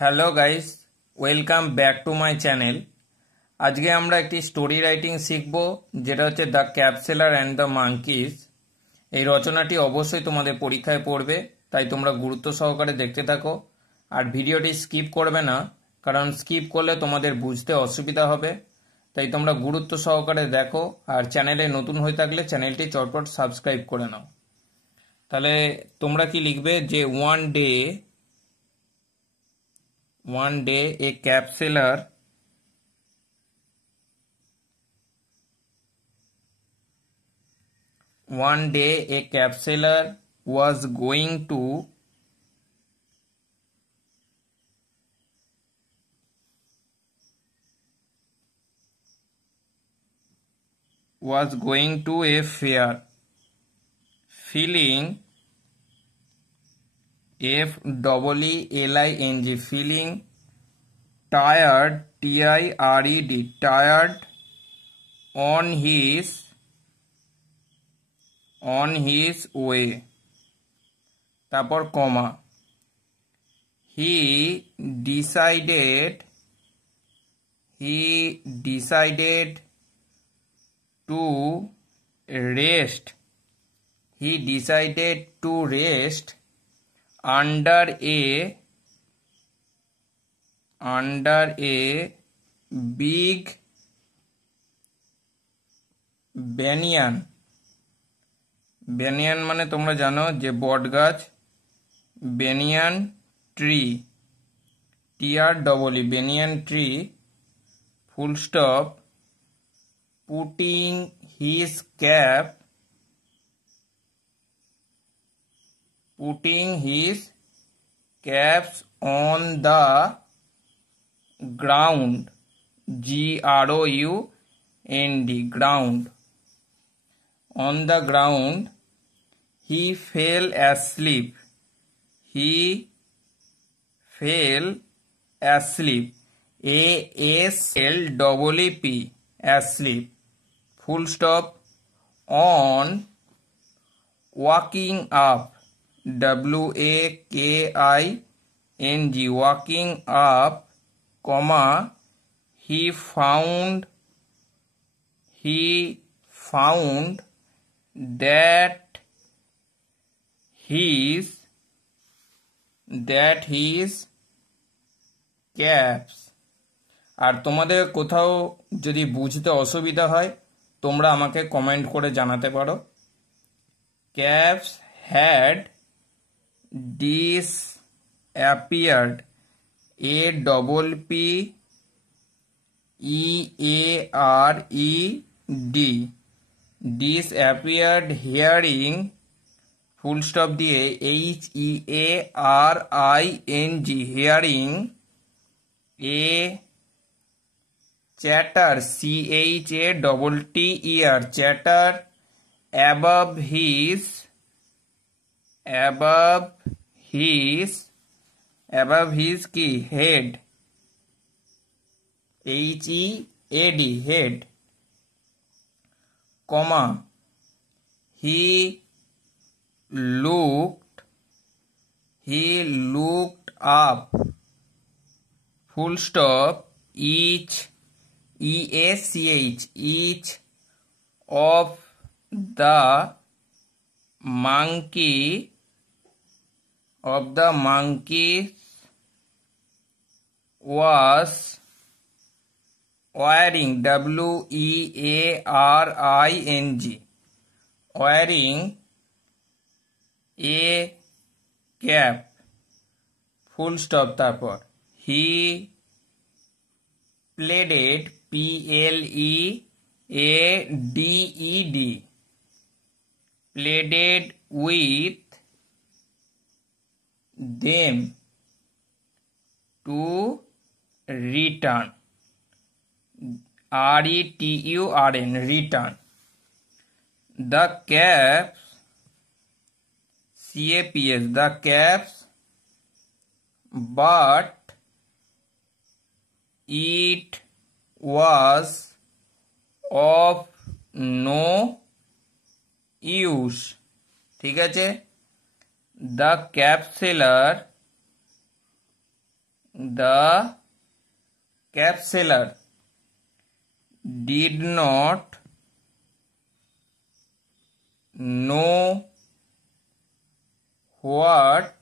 Hello guys, welcome back to my channel. আজকে আমরা একটি স্টোরি রাইটিং শিখব, যেটা হচ্ছে দ্য ক্যাপসেলার অ্যান্ড দ্য মাঙ্কিস। এই রচনাটি অবশ্যই তোমাদের পরীক্ষায় পড়বে, তাই তোমরা গুরুত্ব সহকারে দেখতে থাকো আর ভিডিওটি স্কিপ করবে না, কারণ স্কিপ করলে তোমাদের বুঝতে অসুবিধা হবে। তাই তোমরা গুরুত্ব সহকারে দেখো, আর চ্যানেলে নতুন হয়ে থাকলে চ্যানেলটি চটপট সাবস্ক্রাইব করে নাও। তাহলে তোমরা কি লিখবে যে one day a capsular was going to a fair, feeling feeling tired, tired, tired on his way, তারপর কমা, he decided to rest under a big banyan মানে তোমরা জানো যে বট গাছ, banyan tree, banyan tree, full stop, putting his caps on the ground, ground, ground. On the ground, he fell asleep, asleep, asleep, full stop, on waking up, waking, walking up, comma, he found that his caps. আর তোমাদের কোথাও যদি বুঝতে অসুবিধা হয় তোমরা আমাকে কমেন্ট করে জানাতে পারো। Caps had disappeared, disappeared, hearing, full stop দিয়ে hearing, hearing, a chatter, chatter, above his কি head, head, comma, he looked up, full stop, each of the monkeys was wearing, wearing a cap, full stop, তারপর he pleaded, pleaded with them to return, return. The caps, the caps, but it was of no use, ঠিক আছে। The capsular The cab seller did not know what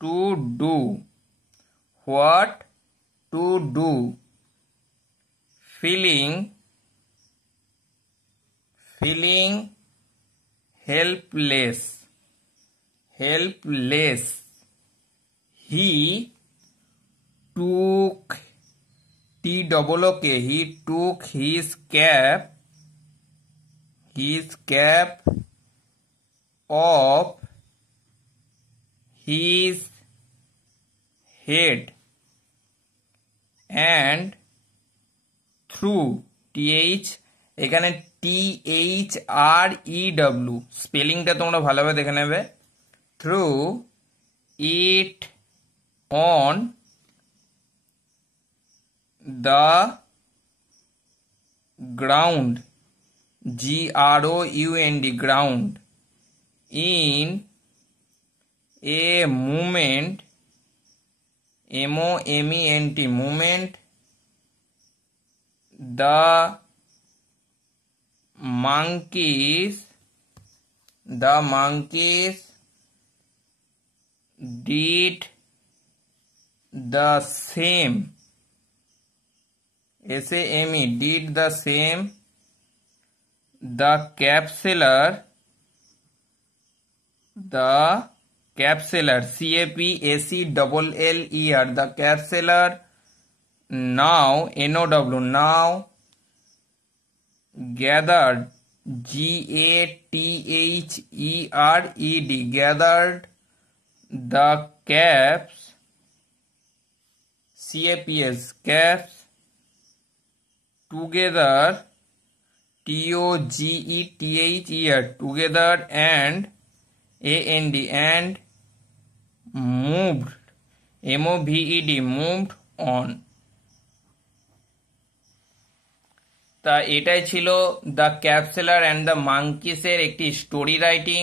to do. What to do. Feeling helpless. He took he took his cap off his head and threw এখানে THREW স্পেলিংটা তোমরা ভালোভাবে দেখে নেবে threw it on the ground GROUND ground in a moment moment the monkeys did the same did the same. The cab seller CAPSELLER the cab seller now now gathered GATHERED gathered the cabs cabs together TOGETHER together and moved moved on. তা এটাই ছিল the cap seller and the মাঙ্কিসের একটি story writing.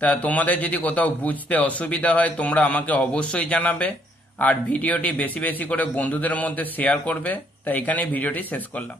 তা তোমাদের যদি কোথাও বুঝতে অসুবিধা হয় তোমরা আমাকে অবশ্যই জানাবে, আর ভিডিওটি বেশি বেশি করে বন্ধুদের মধ্যে শেয়ার করবে। তা এখানে ভিডিওটি শেষ করলাম।